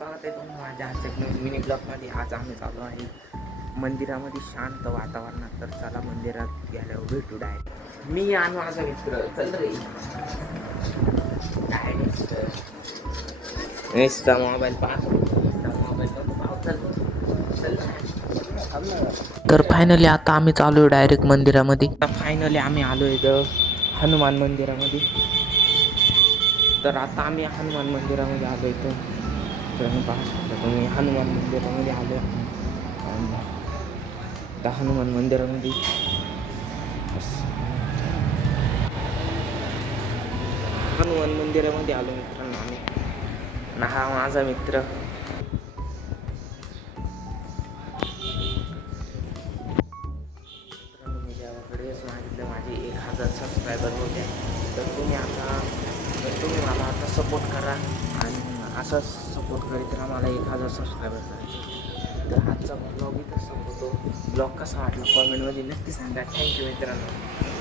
स्वागत आहे तुम्ही माझ्या आजच्या नवीन मिनी ब्लॉगमध्ये. आज आम्ही चालू आहे मंदिरामध्ये शांत वातावरणात. तर चला मंदिरात गेल्यावर भेटू डायरेक्ट. मी आणि माझा मित्र चल रे. नुसता मोबाईल पाहतो, तर फायनली आता आम्ही चालू आहे डायरेक्ट मंदिरामध्ये. फायनली आम्ही आलो इथं हनुमान मंदिरामध्ये. तर आता आम्ही हनुमान मंदिरामध्ये आलो इथं. तर मी पाहू शकता तुम्ही हनुमान मंदिरामध्ये आलो. आणि त्या हनुमान मंदिरामध्ये हनुमान मंदिरामध्ये आलो मित्रांनो आम्ही. ना हा माझा मित्र. मी देवाकडेच मागितलं माझे 1000 सबस्क्रायबर होते. तर तुम्ही मला आता सपोर्ट करा आणि असंच सपोर्ट करीत राहा. मला 1000 सबस्क्रायबर करायचे. तर आजचा ब्लॉग इथं संपवतो. ब्लॉग कसा वाटला कॉमेंटमध्ये नक्की सांगा. थँक्यू मित्रांनो.